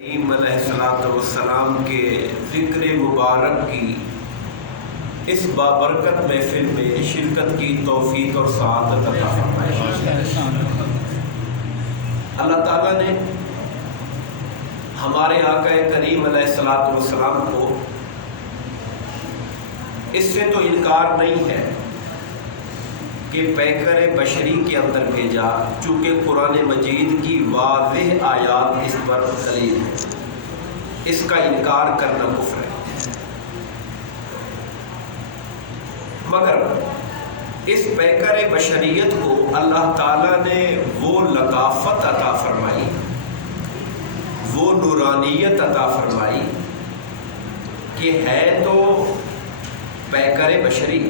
ابراہیم علیہ السلام کے ذکر مبارک کی اس بابرکت محفل میں شرکت کی توفیق اور سعادت عطا فرمائے۔ اللہ تعالیٰ نے ہمارے آقا کریم علیہ السلام کو اس سے تو انکار نہیں ہے کہ پیکر بشری کے اندر بھیجا، چونکہ قرآن مجید کی واضح آیات اس پر دلیل ہے، اس کا انکار کرنا کفر ہے۔ مگر اس پیکر بشریت کو اللہ تعالیٰ نے وہ لطافت عطا فرمائی، وہ نورانیت عطا فرمائی کہ ہے تو پیکر بشری،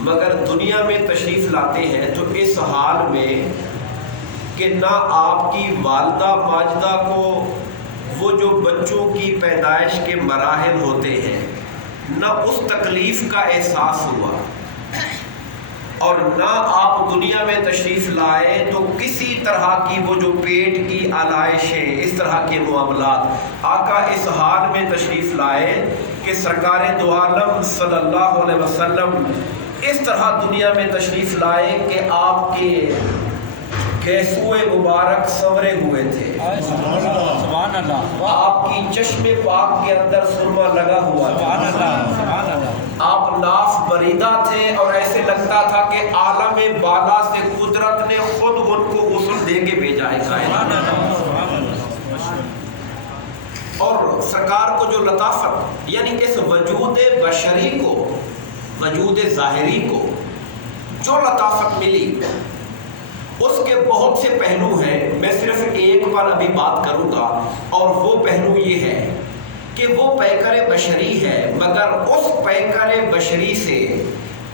مگر دنیا میں تشریف لاتے ہیں تو اس حال میں کہ نہ آپ کی والدہ ماجدہ کو وہ جو بچوں کی پیدائش کے مراحل ہوتے ہیں نہ اس تکلیف کا احساس ہوا، اور نہ آپ دنیا میں تشریف لائے تو کسی طرح کی وہ جو پیٹ کی آلائشیں، اس طرح کے معاملات، آقا اس حال میں تشریف لائے کہ سرکار دو عالم صلی اللہ علیہ وسلم اس طرح دنیا میں تشریف لائے کہ آپ کے گیسوئے مبارک سنورے ہوئے تھے، سبحان اللہ، آپ کی چشم پاک کے اندر سرما لگا ہوا تھا، آپ ناف بریدہ تھے، اور ایسے لگتا تھا کہ عالم بالا سے قدرت نے خود ان کو غسل دے کے بھیجا ہے۔ اور سرکار کو جو لطافت، یعنی اس وجود بشری کو، وجود ظاہری کو جو لطافت ملی، اس کے بہت سے پہلو ہیں۔ میں صرف ایک پر ابھی بات کروں گا، اور وہ پہلو یہ ہے کہ وہ پیکر بشری ہے، مگر اس پیکر بشری سے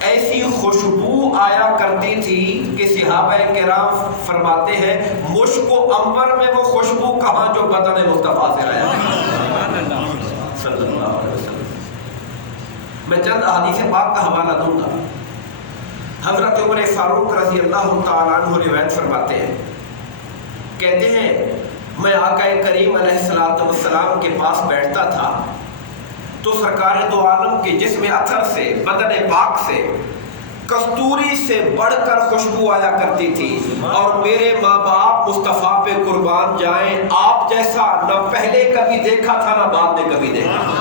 ایسی خوشبو آیا کرتی تھی کہ صحابہ کرام فرماتے ہیں مشک و عنبر میں وہ خوشبو کہاں جو بدن مصطفیٰ سے آیا صلی اللہ علیہ وسلم۔ میں چند احادیث پاک کا حوالہ دوں گا۔ حضرت عمر فاروق رضی اللہ تعالیٰ عنہ روایت فرماتے ہیں، کہتے ہیں میں آقا کریم علیہ السلام کے پاس بیٹھتا تھا تو سرکار دو عالم کے جسم اطہر سے، بدن پاک سے کستوری سے بڑھ کر خوشبو آیا کرتی تھی، اور میرے ماں باپ مصطفیٰ پہ قربان جائیں، آپ جیسا نہ پہلے کبھی دیکھا تھا نہ بعد میں کبھی دیکھا تھا۔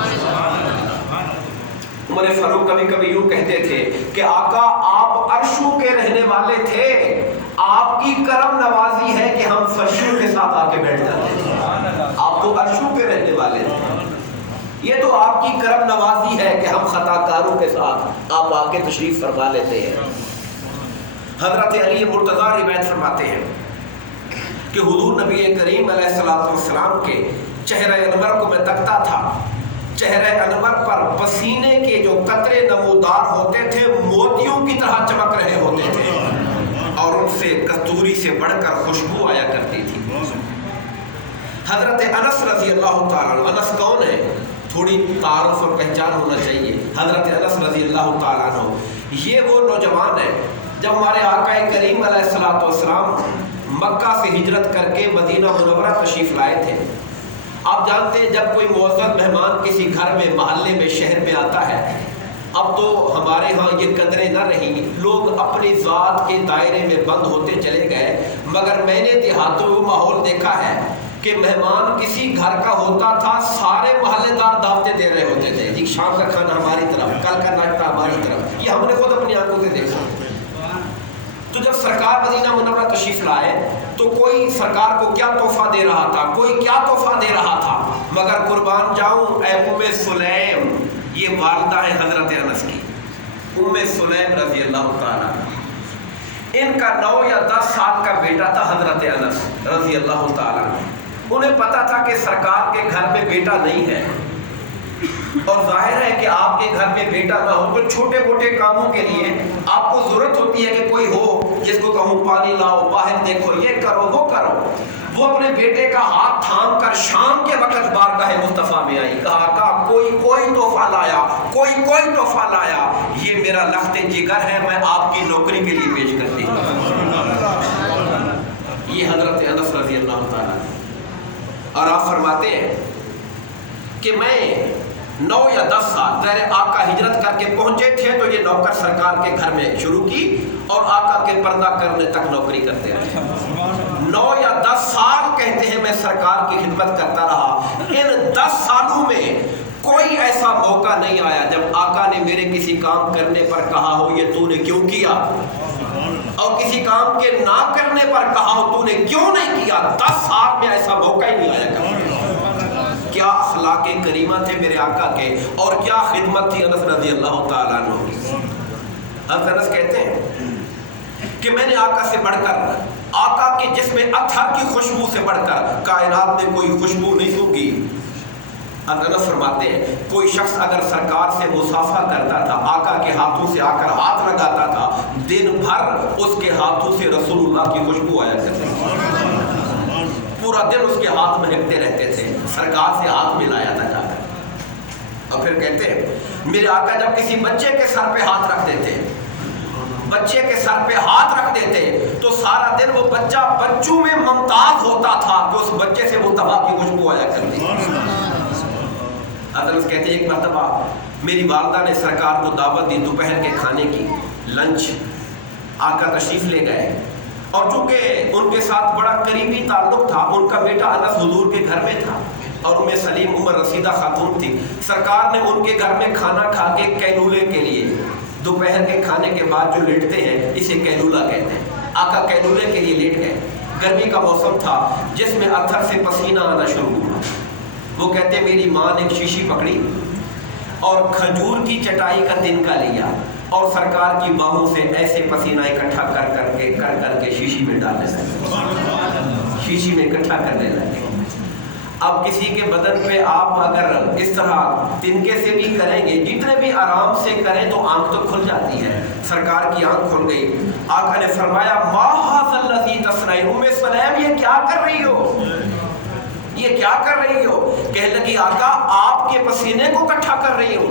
عمر فاروق کبھی کبھی یوں کہتے تھے کہ آقا آپ عرشوں کے رہنے والے تھے، آپ کی کرم نوازی ہے کہ ہم فرشوں کے ساتھ آ کے بیٹھ جاتے ہیں۔ آپ تو عرشوں کے رہنے والے تھے، یہ تو آپ کی کرم نوازی ہے کہ ہم خطا کاروں کے ساتھ آپ آ کے تشریف فرما لیتے ہیں۔ حضرت علی مرتضیٰ روایت فرماتے ہیں کہ حضور نبی کریم علیہ السلام کے چہرہ انور کو میں تکتا تھا، چہرہ انور پر پسینے کے جو قطرے نمودار ہوتے تھے موتیوں کی طرح چمک رہے ہوتے تھے، اور ان سے کستوری سے بڑھ کر خوشبو آیا کرتی تھی۔ حضرت انس رضی اللہ تعالیٰ عنہ، انس کون ہے؟ تھوڑی تعارف اور پہچان ہونا چاہیے۔ حضرت انس رضی اللہ تعالیٰ عنہ یہ وہ نوجوان ہے جب ہمارے آقا کریم علیہ السلام مکہ سے ہجرت کر کے مدینہ منورہ تشریف لائے تھے۔ آپ جانتے ہیں جب کوئی معزز مہمان کسی گھر میں، محلے میں، شہر میں آتا ہے، اب تو ہمارے ہاں یہ قدریں نہ رہی، لوگ اپنی ذات کے دائرے میں بند ہوتے چلے گئے، مگر میں نے دیہاتوں میں ماحول دیکھا ہے کہ مہمان کسی گھر کا ہوتا تھا، سارے محلے دار دعوتیں دے رہے ہوتے تھے، جی شام کا کھانا ہماری طرف، کل کا ناشتہ ہماری طرف، یہ ہم نے خود اپنی آنکھوں سے دیکھا۔ تو جب سرکار مدینہ منورہ تشریف لائے تو کوئی سرکار کو کیا تحفہ دے رہا تھا، کوئی کیا تحفہ دے رہا تھا، مگر قربان جاؤں اے ام سلیم، یہ والدہ ہے حضرت انس کی، ام سلیم رضی اللہ تعالیٰ، ان کا 9 یا 10 سال کا بیٹا تھا حضرت انس رضی اللہ تعالیٰ۔ انہیں پتا تھا کہ سرکار کے گھر میں بیٹا نہیں ہے، اور ظاہر ہے کہ آپ کے گھر میں بیٹا نہ ہو تو چھوٹے موٹے کاموں کے لیے آپ کو ضرورت ہوتی ہے کہ کوئی ہو جس کو کہوں پانی لاؤ، باہر دیکھو، یہ کرو وہ کرو۔ وہ اپنے بیٹے کا ہاتھ تھام کر شام کے وقت بارگاہ مصطفیٰ میں آئی، کہا کہ کوئی تحفہ لایا، کوئی تحفہ لایا، یہ میرا لخت جگر ہے، میں آپ کی نوکری کے لیے پیش کرتی ہوں۔ یہ حضرت انس رضی اللہ تعالیٰ۔ اور آپ فرماتے ہیں کہ میں 9 یا 10 سال تیرے آقا ہجرت کر کے پہنچے تھے تو یہ نوکر سرکار کے گھر میں شروع کی اور آقا کے پردہ کرنے تک نوکری کرتے رہے. 9 یا 10 سال کہتے ہیں میں سرکار کی خدمت کرتا رہا. ان 10 سالوں میں کوئی ایسا موقع نہیں آیا جب آقا نے میرے کسی کام کرنے پر کہا ہو یہ تو نے کیوں کیا, اور کسی کام کے نہ کرنے پر کہا ہو تو نے کیوں نہیں کیا. 10 سال میں ایسا موقع ہی نہیں آیا. کیا اخلاق کریمہ تھے میرے آقا کے, اور کیا خدمت تھی انس رضی اللہ تعالیٰ عنہ کی. انس کہتے ہیں کہ میں نے آقا سے بڑھ کر, آقا کے جسم اطہر کی خوشبو سے بڑھ کر کائنات میں کوئی خوشبو نہیں سونگھی. انس فرماتے ہیں کوئی شخص اگر سرکار سے مصافحہ کرتا تھا, آقا کے ہاتھوں سے آ کر ہاتھ لگاتا تھا, دن بھر اس کے ہاتھوں سے رسول اللہ کی خوشبو آیا کرتی تھی. پورا دن اس کے ہاتھ مہکتے رہتے تھے, سرکار سے ہاتھ ملایا تھا جا کر. اور پھر کہتے ہیں میرے آقا جب کسی بچے کے سر پہ ہاتھ رکھ دیتے, بچے کے سر پہ ہاتھ رکھ دیتے تو سارا دن وہ بچہ بچوں میں ممتاز ہوتا تھا کہ اس بچے سے مصطفیٰ کی خوشبو آیا کرتی تھی. حضرت کہتے ہیں ایک مرتبہ میری والدہ نے سرکار کو دعوت دی دوپہر کے کھانے کی, لنچ. آقا تشریف لے گئے اور چونکہ ان کے ساتھ بڑا قریبی تعلق تھا, ان کا بیٹا انس حضور کے گھر میں تھا اور ام سلیم عمر رسیدہ خاتون تھی. سرکار نے ان کے گھر میں کھانا کھا کے کیلولے کے لیے, دوپہر کے کھانے کے بعد جو لیٹتے ہیں اسے کیلولا کہتے ہیں, آقا کیلولے کے لیے لیٹ گئے. گرمی کا موسم تھا جس میں اطہر سے پسینہ آنا شروع ہوا. وہ کہتے ہیں میری ماں نے ایک شیشی پکڑی اور کھجور کی چٹائی کا تنکا لیا اور سرکار کی باہوں سے ایسے پسینہ اکٹھا کر کے شیشی میں ڈالنے لگے, شیشی میں اکٹھا کرنے لگے. اب کسی کے بدن پہ آپ اگر اس طرح تنکے سے بھی کریں گے, جتنے بھی آرام سے کریں تو آنکھ تو کھل جاتی ہے. سرکار کی آنکھ کھل گئی. آقا نے فرمایا ما ھذا الذی تصنعین, ام سلیم یہ کیا کر رہی ہو, یہ کیا کر رہی ہو؟ کہنے لگی آقا آپ کے پسینے کو اکٹھا کر رہی ہو.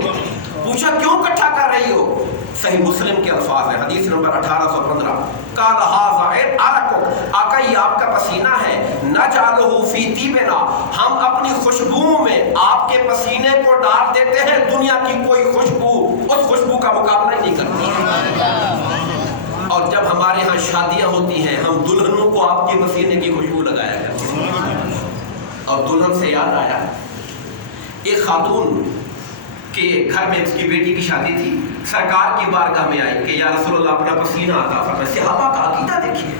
پوچھا کیوں اکٹھا کر رہی ہو؟ صحیح مسلم کے الفاظ ہیں, حدیث نمبر 1815. قال ھذا عرق, آقا یہ آپ کا پسینہ ہے. نجعلہ فی طیبنا, ہم اپنی خوشبو میں آپ کے پسینے کو ڈال دیتے ہیں, دنیا کی کوئی خوشبو اس خوشبو کا مقابلہ نہیں کرتی. اور جب ہمارے ہاں شادیاں ہوتی ہیں ہم دلہنوں کو آپ کے پسینے کی خوشبو لگایا کرتے ہیں. اور دلہن سے یاد آیا, ایک خاتون کے گھر میں اس کی بیٹی کی شادی تھی, سرکار کی بارگاہ میں آئی کہ یا رسول اللہ اپنا پسینہ عطا فرمائے. صحابہ کا عقیدہ دیکھیے,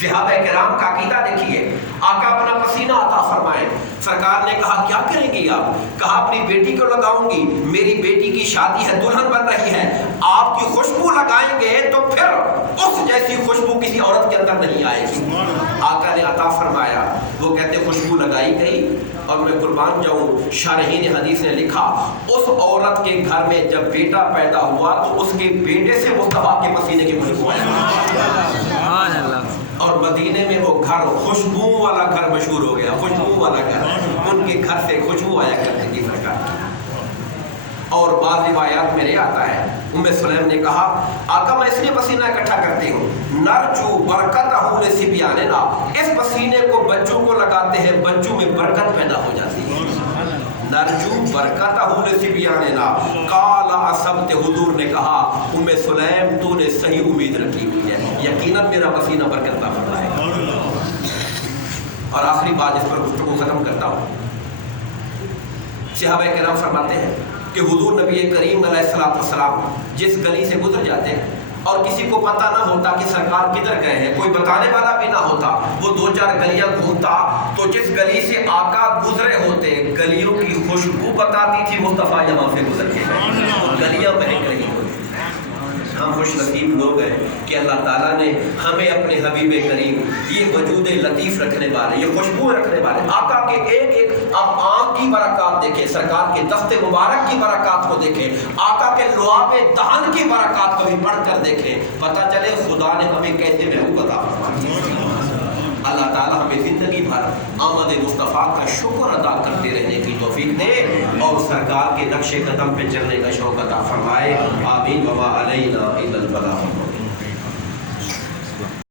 صحابہ کرام کا عقیدہ دیکھیے. آقا اپنا پسینہ عطا فرمائے. سرکار نے کہا کیا کریں گی آپ؟ کہا اپنی بیٹی کو لگاؤں گی, میری بیٹی کی شادی ہے, دلہن بن رہی ہے, آپ کی خوشبو لگائیں گے تو پھر اس جیسی خوشبو کسی عورت کے اندر نہیں آئے گی. آقا نے عطا فرمایا. وہ کہتے خوشبو لگائی گئی اور میں قربان جاؤں, شارحین حدیث نے لکھا اس عورت کے گھر میں جب بیٹا پیدا ہوا تو اس کے بیٹے سے مصطفیٰ کے پسینے کی خوشبو آئی. اور مدینے میں وہ گھر خوشبو والا گھر مشہور ہو گیا, خوشبو والا گھر. ان کے گھر سے خوشبو آیا کرتی تھی سرکار کی. اور بعض روایات میں یہ آتا ہے ام سلیم نے کہا آقا میں اس لیے پسینہ اکٹھا کرتی ہوں, نرجو برکتہ لصبیاننا, اس پسینے کو بچوں کو لگاتے ہیں بچوں میں برکت پیدا ہو جاتی ہے. نرجو برکتہ لصبیاننا. قال اصبت, حضور نے کہا ام سلیم تو نے صحیح امید رکھی ہوئی ہے, یقیناً میرا پسینہ برکت کا فرما ہے. اور آخری بات اس پر گفتگو ختم کرتا ہوں. صحابہ کرام فرماتے ہیں کہ حضور نبی کریم علیہ السلام جس گلی سے گزر جاتے اور کسی کو پتہ نہ ہوتا کہ سرکار کدھر گئے ہیں, کوئی بتانے والا بھی نہ ہوتا, وہ 2-4 گلیاں گھومتا تو جس گلی سے آقا گزرے ہوتے گلیوں کی خوشبو بتاتی تھی مصطفیٰ یہاں سے گزر کے, گلیاں مہک رہی ہوتی. ہم خوش نصیب لوگ ہیں کہ اللہ تعالیٰ نے ہمیں اپنے حبیب کریم, یہ وجود لطیف رکھنے والے, یہ خوشبو رکھنے والے, آقا کے ایک ایک آپ آنکھ کی برکات دیکھیں, سرکار کے دست مبارک کی برکات کو دیکھیں, آقا کے لعاب دہن کی برکات کو بھی پڑھ کر دیکھیں, پتہ چلے خدا نے ہمیں کیسے محبوب عطا فرمائی. اللہ تعالیٰ ہمیں زندگی بھر آمد مصطفیٰ کا شکر ادا کرتے رہنے کی توفیق دے اور سرکار کے نقش قدم پہ چلنے کا شوق عطا فرمائے. آمین. وما علینا الا البلاغ.